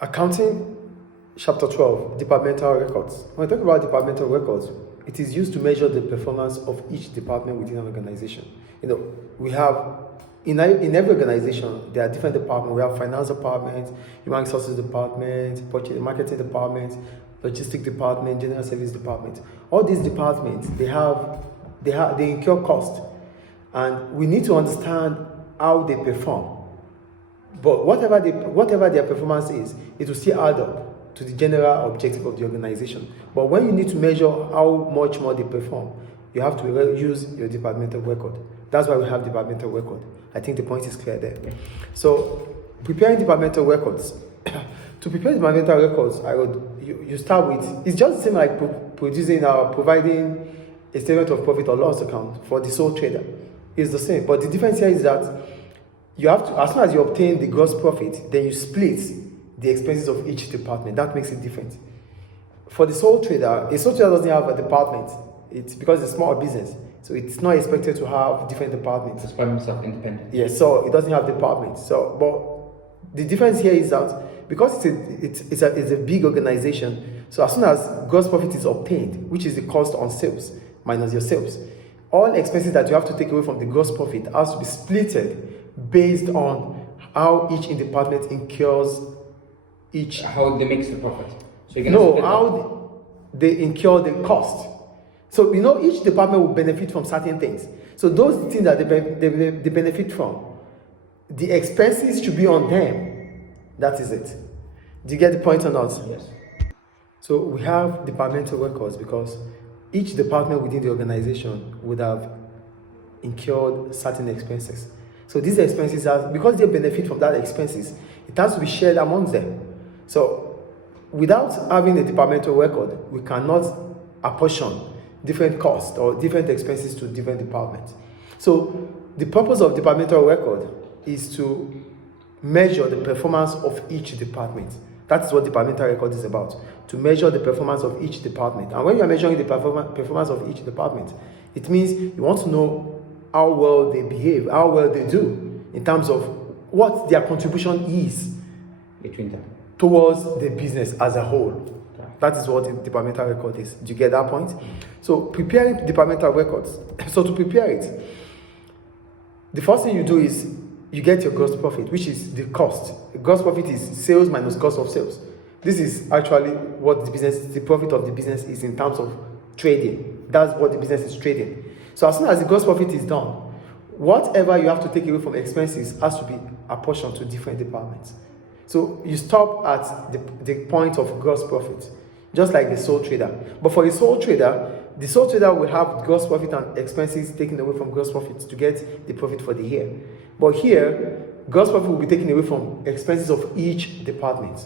Accounting, chapter 12, departmental records. When we talk about departmental records, it is used to measure the performance of each department within an organization. We have, in every organization, there are different departments. We have finance department, human resources department, marketing department, logistic department, general service department. All these departments, they incur cost. And we need to understand how they perform. But whatever their performance is, it will still add up to the general objective of the organization. But when you need to measure how much more they perform, you have to use your departmental record. That's why we have departmental record. I think the point is clear there. So, preparing departmental records. To prepare departmental records, you start with, it's just the same like providing a statement of profit or loss account for the sole trader. It's the same. But the difference here is that you have to, as soon as you obtain the gross profit, then you split the expenses of each department. That makes it different. For the sole trader, a sole trader doesn't have a department. It's because it's a small business. So it's not expected to have different departments. It's by himself, independent. Yes, so it doesn't have departments. So, but the difference here is that because it's a big organization, so as soon as gross profit is obtained, which is the cost on sales minus your sales, all expenses that you have to take away from the gross profit has to be splitted based on how each department incurs each. How they make the profit. So how they incur the cost. So each department will benefit from certain things. So those things that they benefit from, the expenses should be on them. That is it. Do you get the point or not? Yes. So we have departmental records because each department within the organization would have incurred certain expenses. So these expenses because they benefit from that expenses, it has to be shared amongst them. So without having a departmental record, we cannot apportion different costs or different expenses to different departments. So the purpose of departmental record is to measure the performance of each department. That is what departmental record is about, to measure the performance of each department. And when you are measuring the performance of each department, it means you want to know how well they behave, how well they do, in terms of what their contribution is between them towards the business as a whole. That is what the departmental record is. Do you get that point? So preparing departmental records. So to prepare it, the first thing you do is you get your gross profit, which is the cost. The gross profit is sales minus cost of sales. This is actually what the profit of the business is in terms of trading. That's what the business is trading. So as soon as the gross profit is done, whatever you have to take away from expenses has to be apportioned to different departments. So you stop at the point of gross profit, just like the sole trader. But for the sole trader will have gross profit and expenses taken away from gross profit to get the profit for the year. But here, gross profit will be taken away from expenses of each department.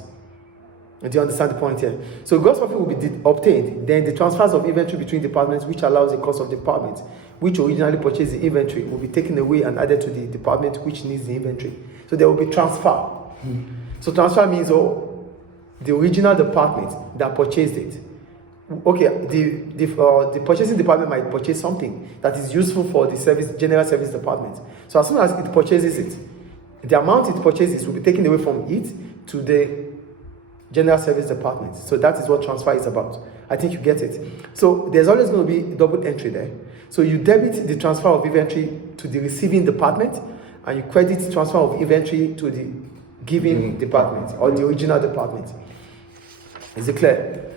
Do you understand the point here? So gross profit will be obtained, then the transfers of inventory between departments, which allows the cost of the department, which originally purchased the inventory, will be taken away and added to the department which needs the inventory. So there will be transfer. So transfer means the original department that purchased it. Okay, the purchasing department might purchase something that is useful for the general service department. So as soon as it purchases it, the amount it purchases will be taken away from it to the general service department. So that is what transfer is about. I think you get it. So there's always going to be double entry there. So you debit the transfer of inventory to the receiving department, and you credit the transfer of inventory to the giving department or the original department. Is it clear?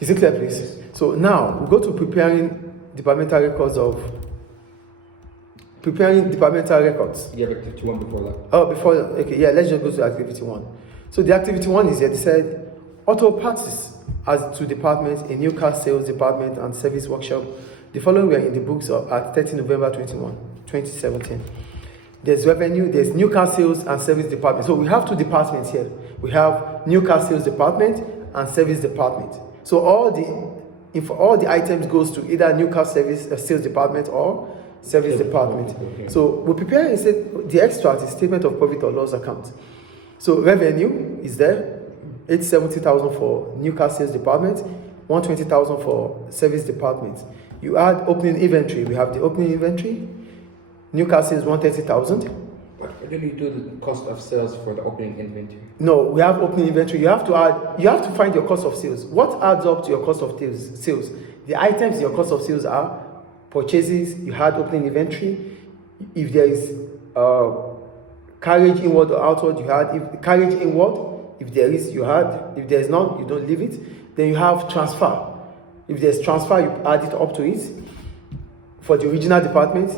Is it clear, please? So now we go to preparing departmental records. You have activity 1 before that. Okay, yeah, let's just go to activity 1. So the activity 1 is here. They said auto parts as to departments, a new car sales department and service workshop. The following were in the books at 30 November 2017. There's revenue, there's new car sales and service department. So we have two departments here. We have new car sales department and service department. So all the items goes to either new car sales department or service department. Okay. So we prepare the extract is statement of profit or loss account. So revenue is there, 870,000 for new car sales department, 120,000 for service department. You add opening inventory. We have the opening inventory. New car sales 130,000. But then you do the cost of sales for the opening inventory. No, we have opening inventory. You have to find your cost of sales. What adds up to your cost of sales? The items in your cost of sales are purchases, you had opening inventory. If there is carriage inward or outward, you had. If carriage inward, if there is, you had. If there is none, you don't leave it. Then you have transfer. If there's transfer, you add it up to it. For the original department,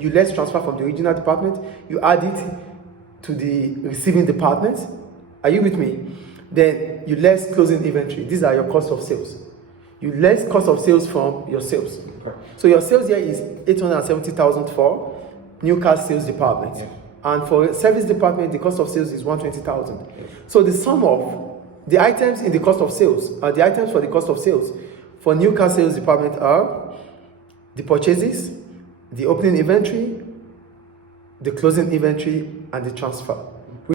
you less transfer from the original department, you add it to the receiving department. Are you with me? Then you less closing inventory. These are your cost of sales. You less cost of sales from your sales. Okay. So your sales here is 870,000 for new car sales department. Yeah. And for service department, the cost of sales is 120,000. Yeah. So the sum of the items in the cost of sales, the items for the cost of sales for new car sales department are the purchases, the opening inventory, the closing inventory, and the transfer.